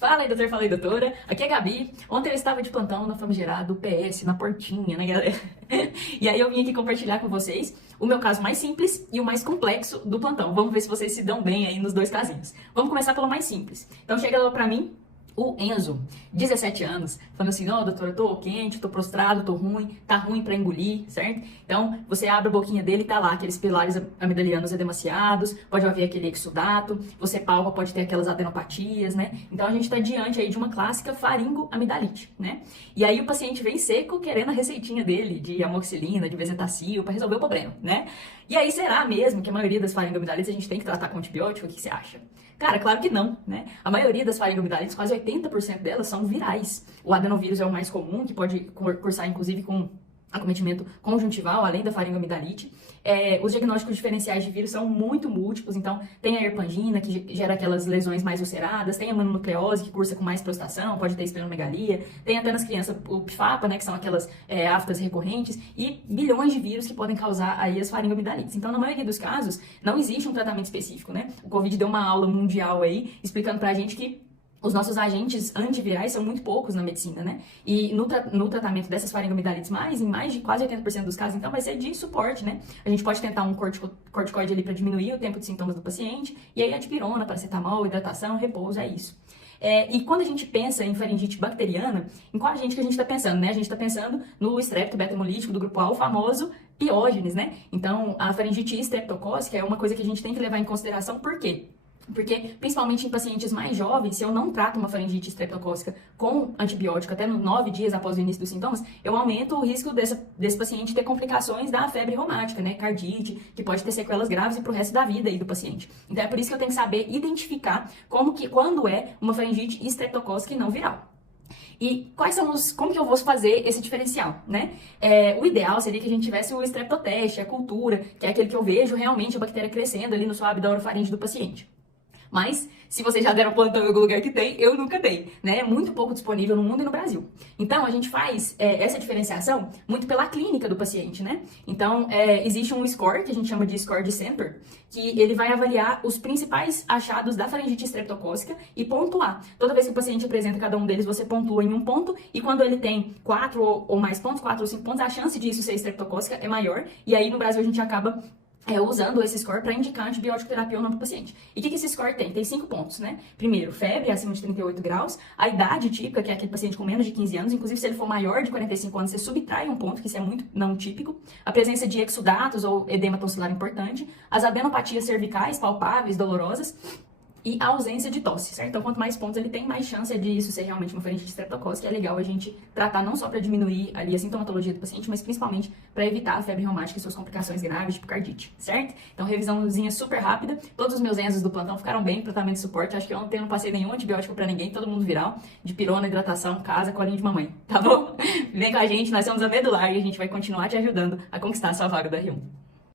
Fala aí, doutor, fala aí, doutora. Aqui é a Gabi. Ontem eu estava de plantão na famigerada UPS, na portinha, né, galera? E aí eu vim aqui compartilhar com vocês o meu caso mais simples e o mais complexo do plantão. Vamos ver se vocês se dão bem aí nos dois casinhos. Vamos começar pelo mais simples. Então chega lá pra mim o Enzo, 17 anos, falando assim: ó, doutor, eu tô quente, tô prostrado, tô ruim, tá ruim pra engolir, certo? Então, você abre a boquinha dele e tá lá aqueles pilares amidalianos edemaciados, pode haver aquele exudato, você palpa, pode ter aquelas adenopatias, né? Então, a gente tá diante aí de uma clássica faringoamidalite, né? E aí o paciente vem seco querendo a receitinha dele de amoxicilina, de bezetacil, pra resolver o problema, né? E aí, será mesmo que a maioria das faringoamidalites a gente tem que tratar com antibiótico? O que você acha? Cara, claro que não, né? A maioria das faringoamidalites, quase 80% delas são virais. O adenovírus é o mais comum, que pode cursar inclusive com acometimento conjuntival, além da faringoamidalite. Os diagnósticos diferenciais de vírus são muito múltiplos, então tem a herpangina, que gera aquelas lesões mais ulceradas, tem a mononucleose, que cursa com mais prostração, pode ter esplenomegalia, tem até nas crianças o PFAPA, né, que são aquelas aftas recorrentes, e bilhões de vírus que podem causar aí as faringoamidalites. Então, na maioria dos casos, não existe um tratamento específico, né? O Covid deu uma aula mundial aí, explicando pra gente que os nossos agentes antivirais são muito poucos na medicina, né? E no tratamento dessas faringoamidalites, em mais de quase 80% dos casos, então vai ser de suporte, né? A gente pode tentar um corticoide ali para diminuir o tempo de sintomas do paciente, e aí a dipirona, paracetamol, hidratação, repouso, é isso. E quando a gente pensa em faringite bacteriana, em qual agente que a gente está pensando, né? A gente está pensando no estrepto beta-hemolítico do grupo A, o famoso Piógenes, né? Então, a faringite estreptocócica é uma coisa que a gente tem que levar em consideração, por quê? Porque, principalmente em pacientes mais jovens, se eu não trato uma faringite estreptocócica com antibiótico até 9 dias após o início dos sintomas, eu aumento o risco desse paciente ter complicações da febre reumática, né? Cardite, que pode ter sequelas graves e pro resto da vida aí do paciente. Então, é por isso que eu tenho que saber identificar quando é uma faringite estreptocócica e não viral. E como que eu vou fazer esse diferencial, né? O ideal seria que a gente tivesse o streptoteste, a cultura, que é aquele que eu vejo realmente a bactéria crescendo ali no suave da orofaringe do paciente. Mas, se vocês já deram plantão em algum lugar que tem, eu nunca dei, né? É muito pouco disponível no mundo e no Brasil. Então, a gente faz essa diferenciação muito pela clínica do paciente, né? Então, existe um score, que a gente chama de score de Center, que ele vai avaliar os principais achados da faringite estreptocócica e pontuar. Toda vez que o paciente apresenta cada um deles, você pontua em um ponto, e quando ele tem 4 ou mais pontos, 4 ou 5 pontos, a chance disso ser estreptocócica é maior, e aí no Brasil a gente acaba usando esse score para indicar antibiótico terapia ou não para o paciente. E o que esse score tem? Tem 5 pontos, né? Primeiro, febre acima de 38 graus, a idade típica, que é aquele paciente com menos de 15 anos, inclusive se ele for maior de 45 anos, você subtrai um ponto, que isso é muito não típico, a presença de exudatos ou edema tonsilar importante, as adenopatias cervicais palpáveis, dolorosas, e a ausência de tosse, certo? Então, quanto mais pontos ele tem, mais chance é de isso ser realmente uma faringite estreptocócica. É legal a gente tratar não só para diminuir ali a sintomatologia do paciente, mas principalmente para evitar a febre reumática e suas complicações graves, tipo cardite, certo? Então, revisãozinha super rápida. Todos os meus Enzos do plantão ficaram bem, tratamento de suporte. Acho que ontem eu não passei nenhum antibiótico para ninguém, todo mundo viral, de pirona, hidratação, casa, colinho de mamãe, tá bom? Vem com a gente, nós somos a Medular e a gente vai continuar te ajudando a conquistar a sua vaga da R1.